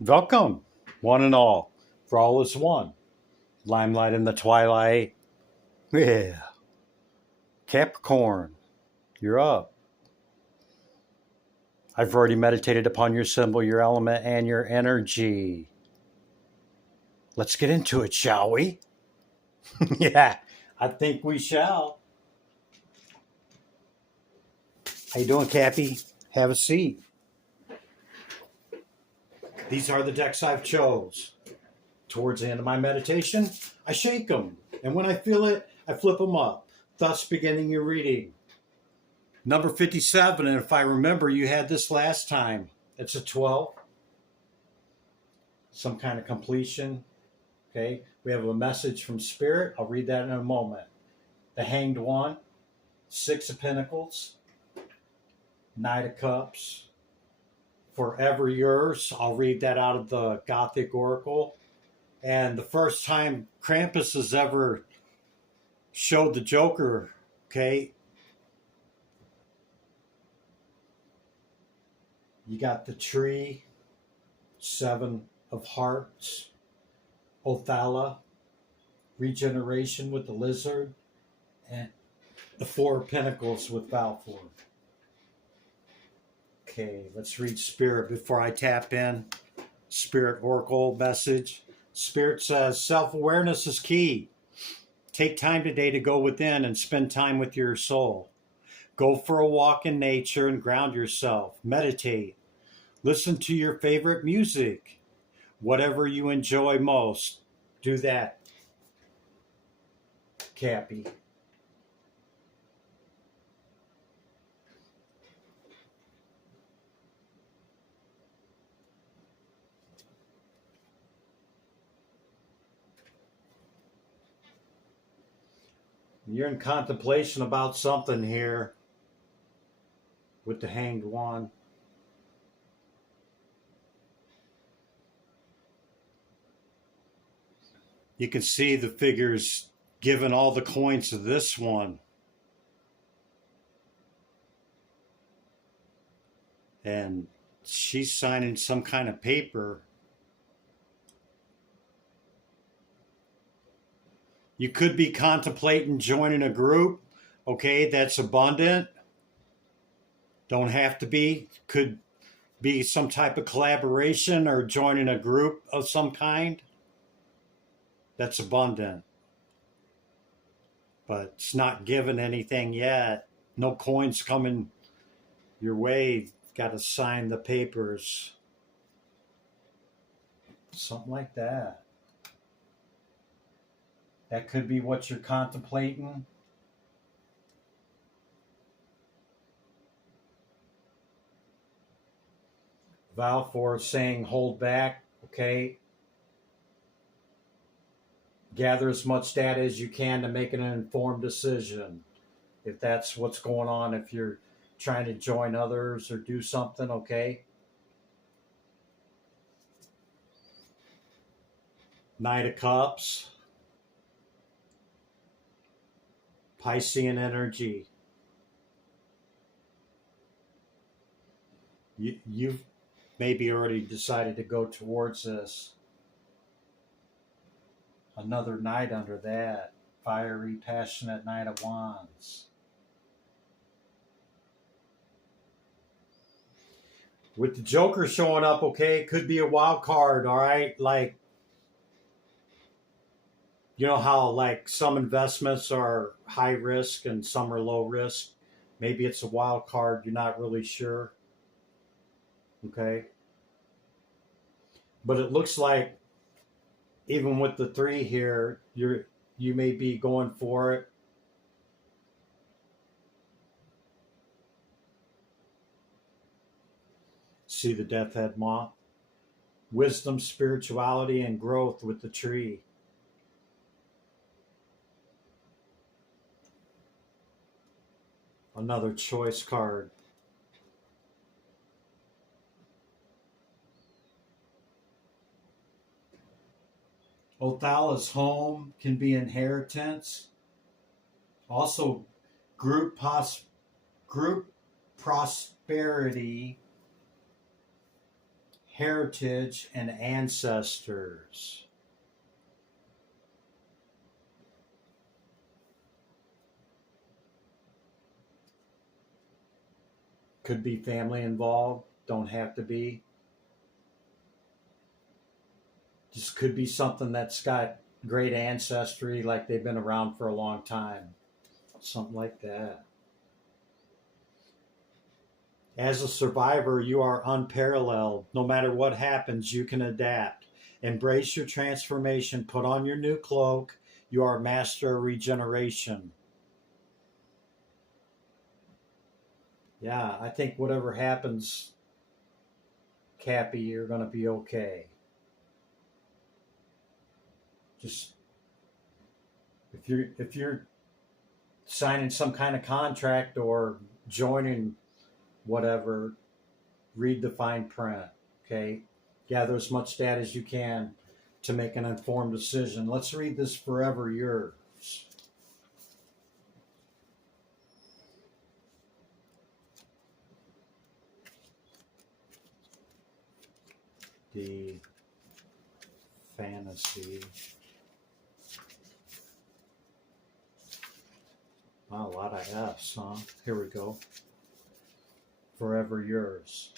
Welcome, one and all, for all is one. Limelight in the twilight. Yeah. Capricorn, you're up. I've already meditated upon your symbol, your element, and your energy. Let's get into it, shall we? Yeah, I think we shall. How you doing, Cappy? Have a seat. These are the decks I've chose. Towards the end of my meditation, I shake them, and when I feel it, I flip them up, thus beginning your reading. Number 57, and if I remember, you had this last time. It's a 12. Some kind of completion. Okay, we have a message from Spirit. I'll read that in a moment. The Hanged One, Six of Pentacles, Knight of Cups, Forever Yours. I'll read that out of the Gothic Oracle. And the first time Krampus has ever showed the Joker, okay, you got the tree, Seven of Hearts, Othala, regeneration with the lizard, and the Four of Pentacles with Valfor. Okay, let's read Spirit before I tap in. Spirit Oracle message. Spirit says, self-awareness is key. Take time today to go within and spend time with your soul. Go for a walk in nature and ground yourself. Meditate. Listen to your favorite music. Whatever you enjoy most, do that, Cappy. You're in contemplation about something here with the Hanged One. You can see the figures giving all the coins to this one. And she's signing some kind of paper. You could be contemplating joining a group, okay, that's abundant. Don't have to be. Could be some type of collaboration or joining a group of some kind that's abundant. But it's not given anything yet. No coins coming your way. Got to sign the papers. Something like that. That could be what you're contemplating. Valfor saying hold back, okay? Gather as much data as you can to make an informed decision. If that's what's going on, if you're trying to join others or do something, okay? Knight of Cups. Piscean energy. You've maybe already decided to go towards this. Another knight under that. Fiery, passionate Knight of Wands. With the Joker showing up, okay, it could be a wild card, all right? Like, you know how like some investments are high risk and some are low risk? Maybe it's a wild card, you're not really sure. Okay? But it looks like even with the 3 here, you may be going for it. See the Death Head Moth. Wisdom, spirituality, and growth with the tree. Another choice card. Othala's home can be inheritance. Also, group prosperity. heritage, and ancestors. Could be family involved, don't have to be. Just could be something that's got great ancestry, like they've been around for a long time. Something like that. As a survivor, you are unparalleled. No matter what happens, you can adapt. Embrace your transformation. Put on your new cloak. You are a master of regeneration. Yeah, I think whatever happens, Cappy, you're going to be okay. Just if you're signing some kind of contract or joining whatever, read the fine print. Okay, gather as much data as you can to make an informed decision. Let's read this Forever Yours. The fantasy. Wow, a lot of F's, huh? Here we go. Forever Yours.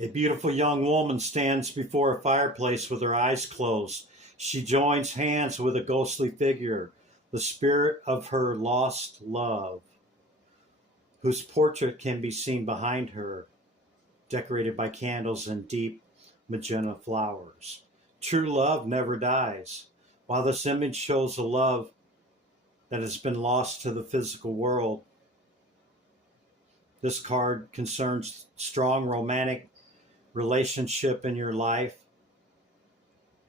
A beautiful young woman stands before a fireplace with her eyes closed. She joins hands with a ghostly figure, the spirit of her lost love, whose portrait can be seen behind her, decorated by candles and deep magenta flowers. True love never dies. While this image shows a love that has been lost to the physical world, this card concerns strong romantic relationship in your life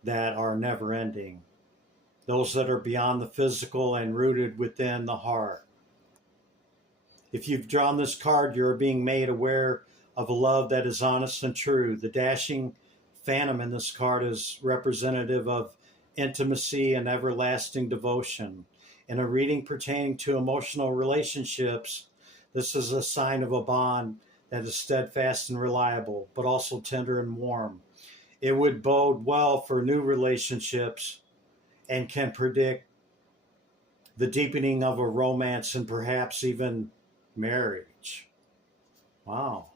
that are never ending. Those that are beyond the physical and rooted within the heart. If you've drawn this card, you're being made aware of a love that is honest and true. The dashing phantom in this card is representative of intimacy and everlasting devotion. In a reading pertaining to emotional relationships, this is a sign of a bond that is steadfast and reliable, but also tender and warm. It would bode well for new relationships and can predict the deepening of a romance and perhaps even marriage. Wow.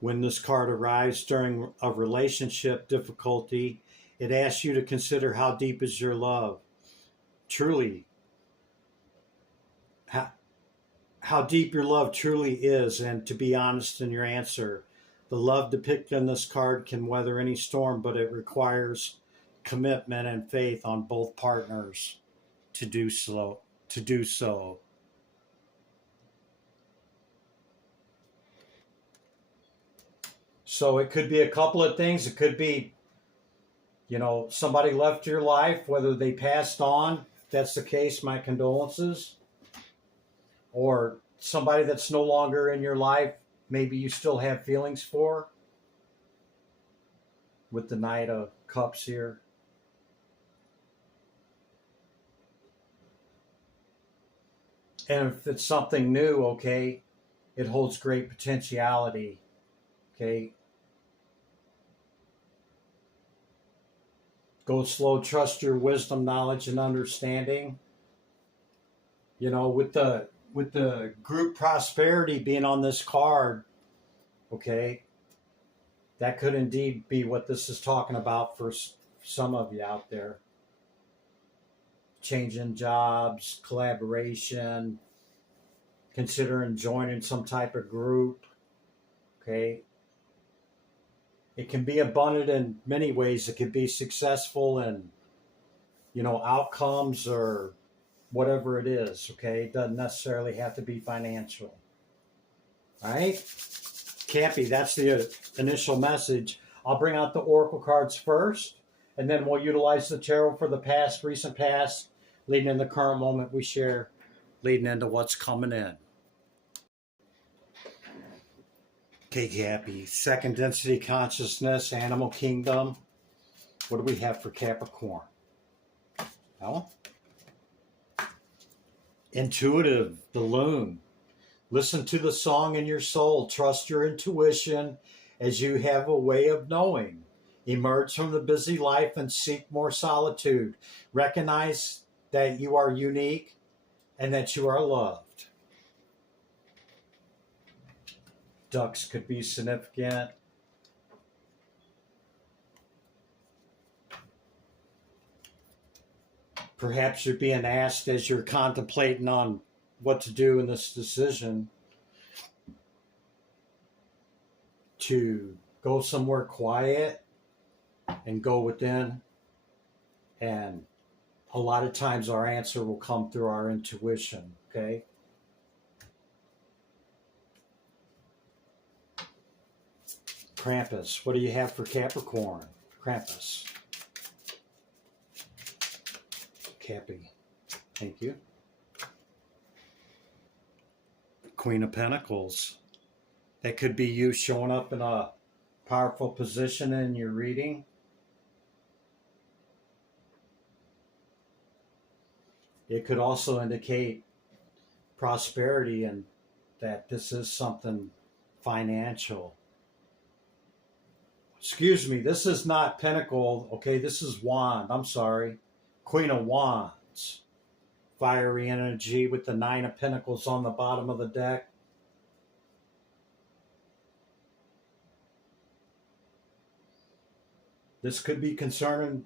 When this card arrives during a relationship difficulty, it asks you to consider how deep is your love. Truly, how deep your love truly is, and to be honest in your answer. The love depicted in this card can weather any storm, but it requires commitment and faith on both partners to do so. So it could be a couple of things. It could be, somebody left your life, whether they passed on. If that's the case, my condolences. Or somebody that's no longer in your life, maybe you still have feelings for, with the Knight of Cups here. And if it's something new, okay, it holds great potentiality, okay. Go slow, trust your wisdom, knowledge, and understanding. With the group prosperity being on this card, okay, that could indeed be what this is talking about for some of you out there. Changing jobs, collaboration, considering joining some type of group, okay. It can be abundant in many ways. It can be successful in, outcomes or whatever it is, okay? It doesn't necessarily have to be financial. All right? Cappy, that's the initial message. I'll bring out the oracle cards first, and then we'll utilize the tarot for the past, recent past, leading in the current moment we share, leading into what's coming in. Okay, Cappy, second density consciousness, animal kingdom. What do we have for Capricorn? Well, Intuitive, the loon. Listen to the song in your soul. Trust your intuition as you have a way of knowing. Emerge from the busy life and seek more solitude. Recognize that you are unique and that you are loved. Ducks could be significant. Perhaps you're being asked as you're contemplating on what to do in this decision to go somewhere quiet and go within. And a lot of times our answer will come through our intuition, okay? Krampus. What do you have for Capricorn? Krampus. Cappy. Thank you. Queen of Pentacles. That could be you showing up in a powerful position in your reading. It could also indicate prosperity and that this is something financial. Excuse me, this is not Pentacle, okay? This is Wand. I'm sorry. Queen of Wands. Fiery energy with the Nine of Pentacles on the bottom of the deck. This could be concerning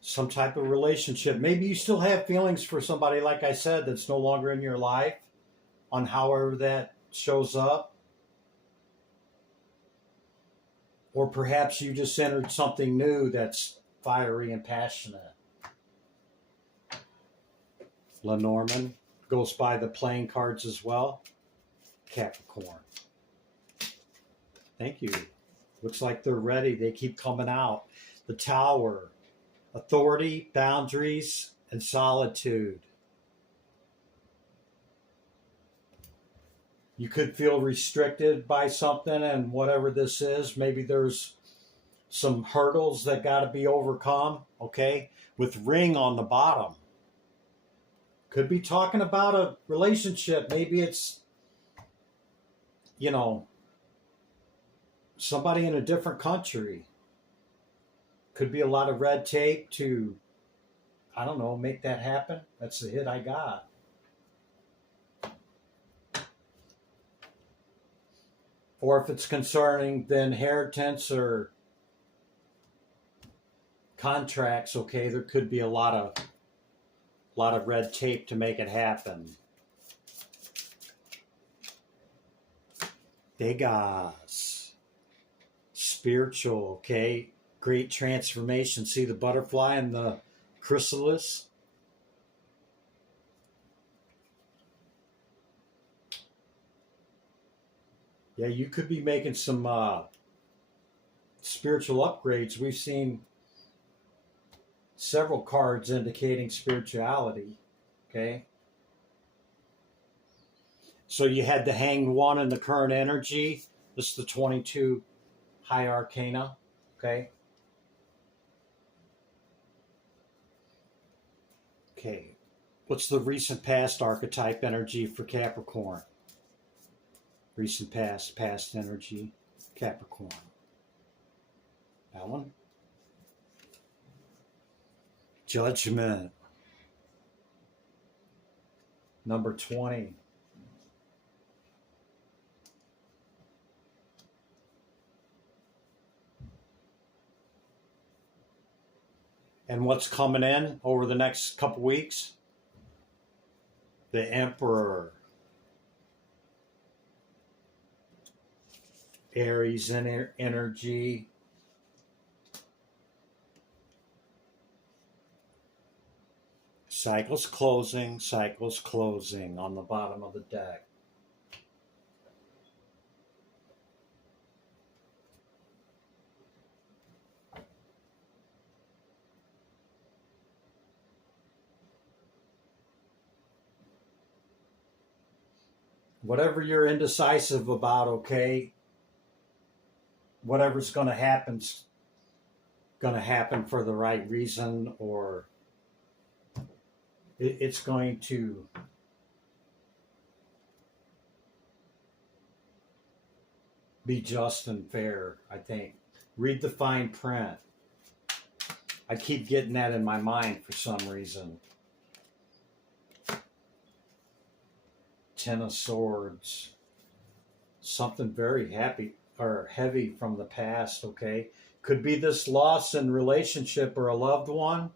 some type of relationship. Maybe you still have feelings for somebody, like I said, that's no longer in your life, on however that shows up. Or perhaps you just entered something new that's fiery and passionate. Lenormand goes by the playing cards as well. Capricorn. Thank you. Looks like they're ready. They keep coming out. The Tower. Authority, boundaries, and solitude. You could feel restricted by something, and whatever this is, maybe there's some hurdles that got to be overcome, okay? With ring on the bottom. Could be talking about a relationship. Maybe it's, somebody in a different country. Could be a lot of red tape to, I don't know, make that happen. That's the hit I got. Or if it's concerning the inheritance or contracts, okay, there could be a lot of red tape to make it happen. Degas. Spiritual, okay. Great transformation. See the butterfly and the chrysalis? Yeah, you could be making some spiritual upgrades. We've seen several cards indicating spirituality, okay? So you had the Hanged One in the current energy. This is the 22 High Arcana, okay? Okay, what's the recent past archetype energy for Capricorn? Recent past energy, Capricorn. That one. Judgment. Number 20. And what's coming in over the next couple weeks? The Emperor. Aries energy. Cycles closing on the bottom of the deck. Whatever you're indecisive about, okay, whatever's going to happen's going to happen for the right reason, or It's going to be just and fair, I think. Read the fine print. I keep getting that in my mind for some reason. Ten of Swords. Something very happy or heavy from the past, okay? Could be this loss in relationship or a loved one.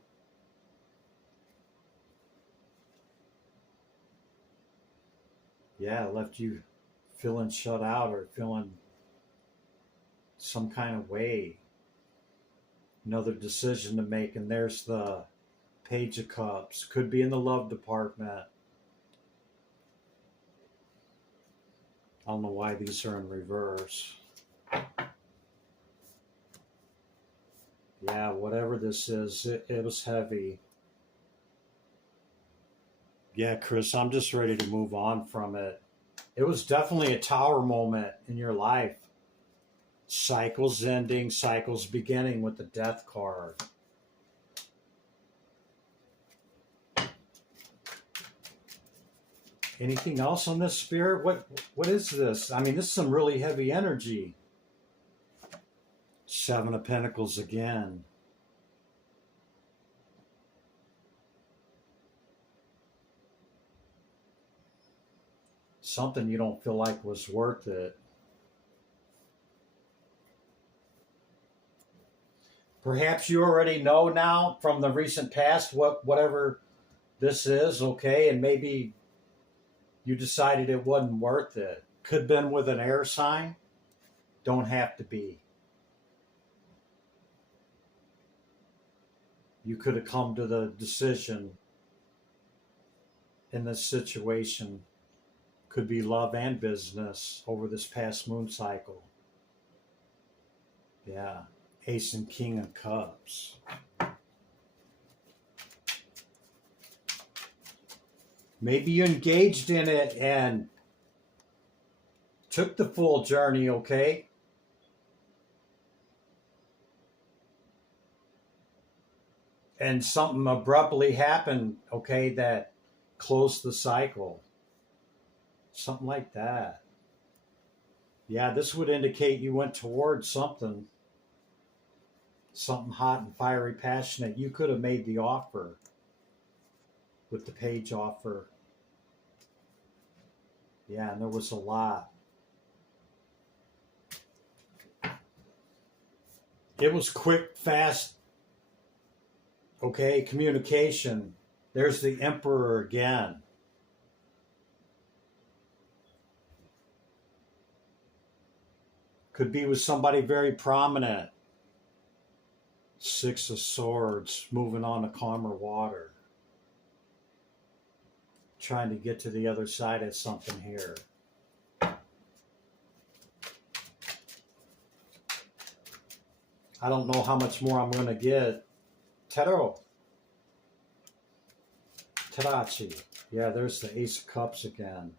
Yeah, left you feeling shut out or feeling some kind of way. Another decision to make, and there's the Page of Cups. Could be in the love department. I don't know why these are in reverse. Yeah, whatever this is, it was heavy. Yeah, Chris, I'm just ready to move on from it. It was definitely a tower moment in your life. Cycles ending, cycles beginning with the Death card. Anything else on this, Spirit? What is this? I mean, this is some really heavy energy. Seven of Pentacles again. Something you don't feel like was worth it. Perhaps you already know now from the recent past whatever this is, okay? And maybe you decided it wasn't worth it. Could have been with an air sign. Don't have to be. You could have come to the decision in this situation. Could be love and business over this past moon cycle. Yeah. Ace and King of Cups. Maybe you engaged in it and took the full journey, okay? And something abruptly happened, okay, that closed the cycle. Something like that. Yeah, this would indicate you went towards something hot and fiery, passionate. You could have made the offer with the Page offer. Yeah, and there was a lot. It was quick, fast, okay, communication. There's the Emperor again. Could be with somebody very prominent. Six of Swords, moving on to calmer water. Trying to get to the other side of something here. I don't know how much more I'm going to get. Tarot. Tarachi. Yeah, there's the Ace of Cups again.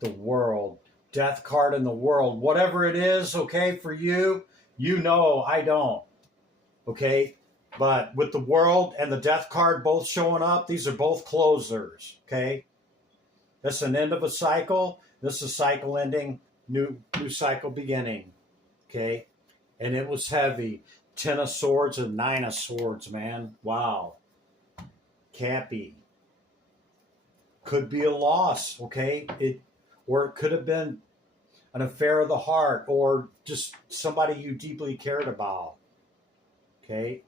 The World. Death card in the World. Whatever it is, okay, for you, you know I don't. Okay? But with the World and the Death card both showing up, these are both closers, okay? That's an end of a cycle. This is cycle ending, new cycle beginning, okay? And it was heavy. 10 of Swords and 9 of Swords, man. Wow. Cappy. Could be a loss, okay? Or it could have been an affair of the heart or just somebody you deeply cared about, okay?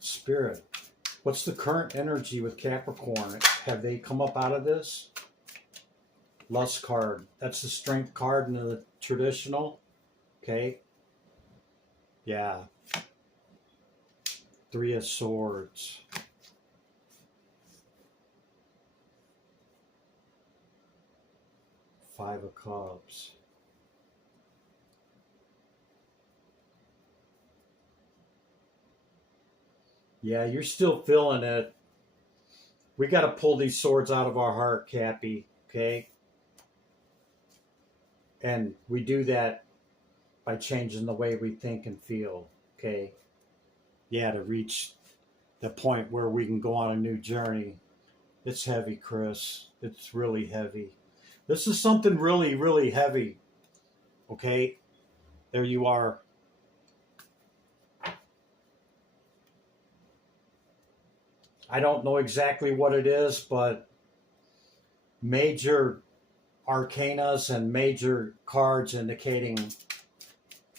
Spirit. What's the current energy with Capricorn? Have they come up out of this? Lust card. That's the Strength card in the traditional. Okay. Yeah. 3 of Swords. Five of Cups. Yeah, you're still feeling it. We got to pull these swords out of our heart, Cappy. Okay. And we do that by changing the way we think and feel, okay? Yeah, to reach the point where we can go on a new journey. It's heavy, Chris. It's really heavy. This is something really, really heavy. Okay? There you are. I don't know exactly what it is, but major arcanas and major cards indicating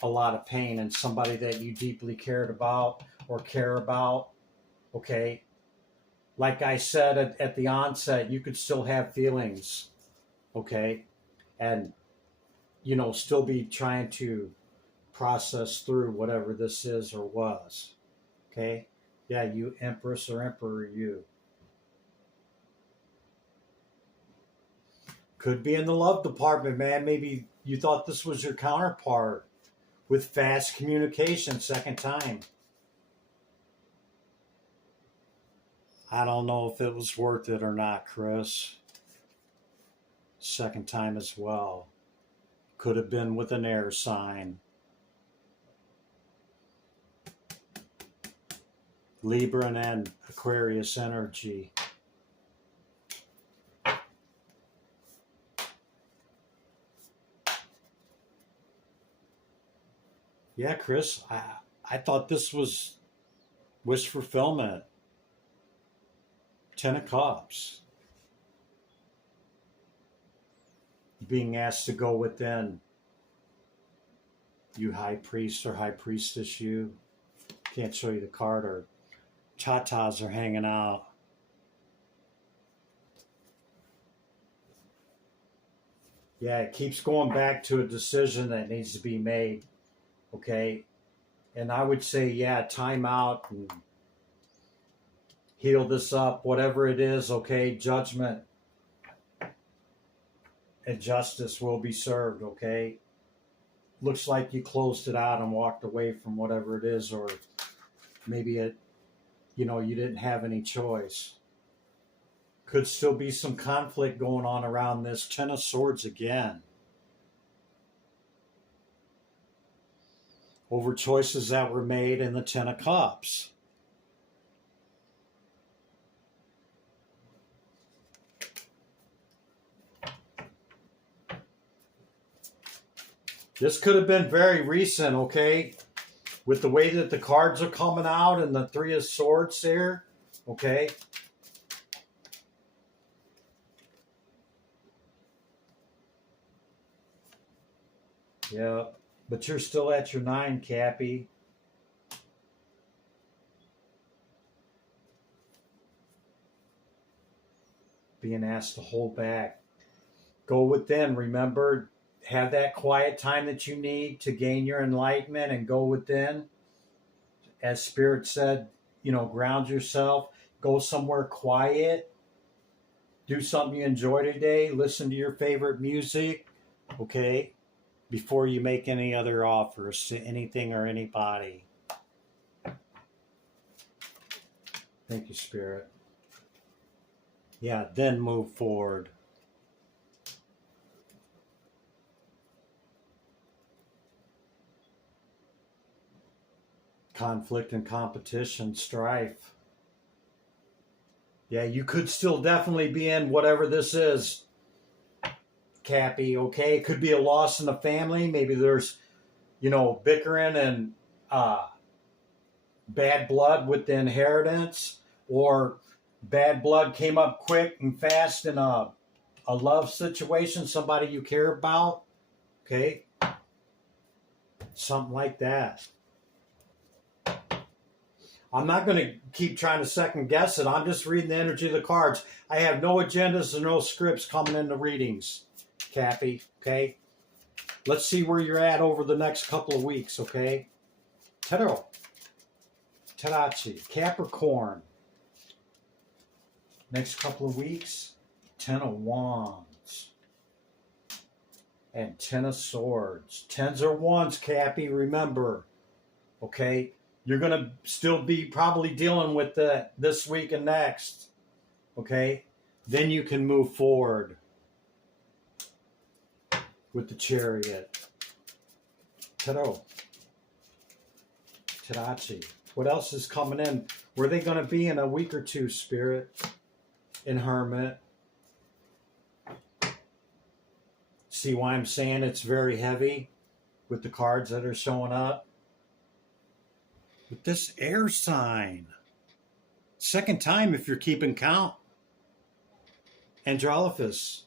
a lot of pain and somebody that you deeply cared about or care about. Okay? Like I said at the onset, you could still have feelings. Okay? And, still be trying to process through whatever this is or was. Okay? Yeah, you Empress or Emperor, you. Could be in the love department, man. Maybe you thought this was your counterpart with fast communication, second time. I don't know if it was worth it or not, Chris. Second time as well. Could have been with an air sign. Libra and Aquarius energy. Yeah, Chris, I thought this was wish fulfillment. 10 of Cups. Being asked to go within. You High Priest or High Priestess, you. Can't show you the card, or Chatas are hanging out. Yeah, it keeps going back to a decision that needs to be made. Okay? And I would say, yeah, time out and heal this up, whatever it is, okay? Judgment and justice will be served, okay? Looks like you closed it out and walked away from whatever it is, or maybe it, you didn't have any choice. Could still be some conflict going on around this. 10 of Swords again. Over choices that were made in the 10 of Cups. This could have been very recent, okay? With the way that the cards are coming out and the 3 of Swords there, okay? Yeah, but you're still at your 9, Cappy. Being asked to hold back. Go within, remember? Have that quiet time that you need to gain your enlightenment and go within. As Spirit said, ground yourself. Go somewhere quiet. Do something you enjoy today. Listen to your favorite music, okay? Before you make any other offers to anything or anybody. Thank you, Spirit. Yeah, then move forward. Conflict and competition, strife. Yeah, you could still definitely be in whatever this is, Cappy, okay? It could be a loss in the family. Maybe there's, bickering and bad blood with the inheritance, or bad blood came up quick and fast in a love situation, somebody you care about, okay? Something like that. I'm not going to keep trying to second guess it. I'm just reading the energy of the cards. I have no agendas and no scripts coming into readings, Cappy, okay? Let's see where you're at over the next couple of weeks, okay? Tarot. Tarachi. Capricorn. Next couple of weeks, 10 of Wands. And 10 of Swords. 10s or 1s, Cappy, remember, okay? You're going to still be probably dealing with that this week and next. Okay? Then you can move forward with the Chariot. Tarot. Tarachi. What else is coming in? Where are they going to be in a week or two, Spirit? In Hermit. See why I'm saying it's very heavy with the cards that are showing up? With this air sign. Second time if you're keeping count. Androlyphus.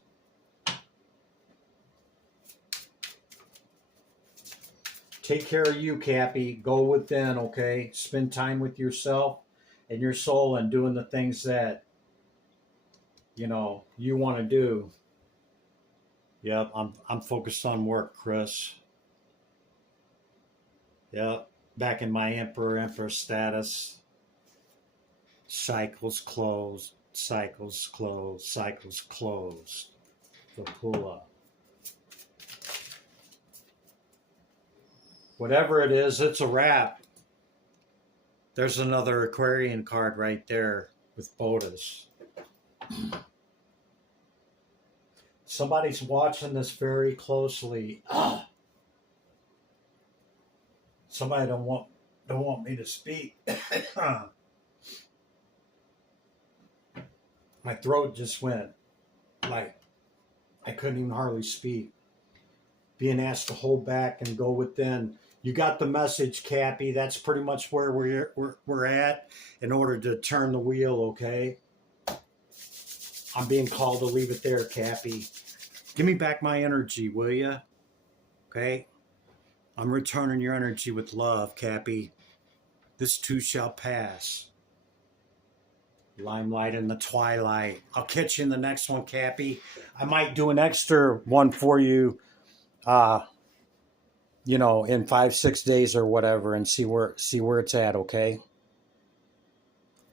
Take care of you, Cappy. Go within, okay? Spend time with yourself and your soul and doing the things that, you know, you want to do. Yep, I'm focused on work, Chris. Yep, back in my Emperor status. Cycles closed, cycles closed, cycles closed. Vapula. Whatever it is, it's a wrap. There's another Aquarian card right there with Bodas. Somebody's watching this very closely. Somebody don't want me to speak. My throat just went like I couldn't even hardly speak. Being asked to hold back and go within. You got the message, Cappy. That's pretty much where we're at in order to turn the wheel, okay? I'm being called to leave it there, Cappy. Give me back my energy, will you? Okay? I'm returning your energy with love, Cappy. This too shall pass. Limelight in the twilight. I'll catch you in the next one, Cappy. I might do an extra one for you, you know, in 5-6 days or whatever, and see where it's at, okay?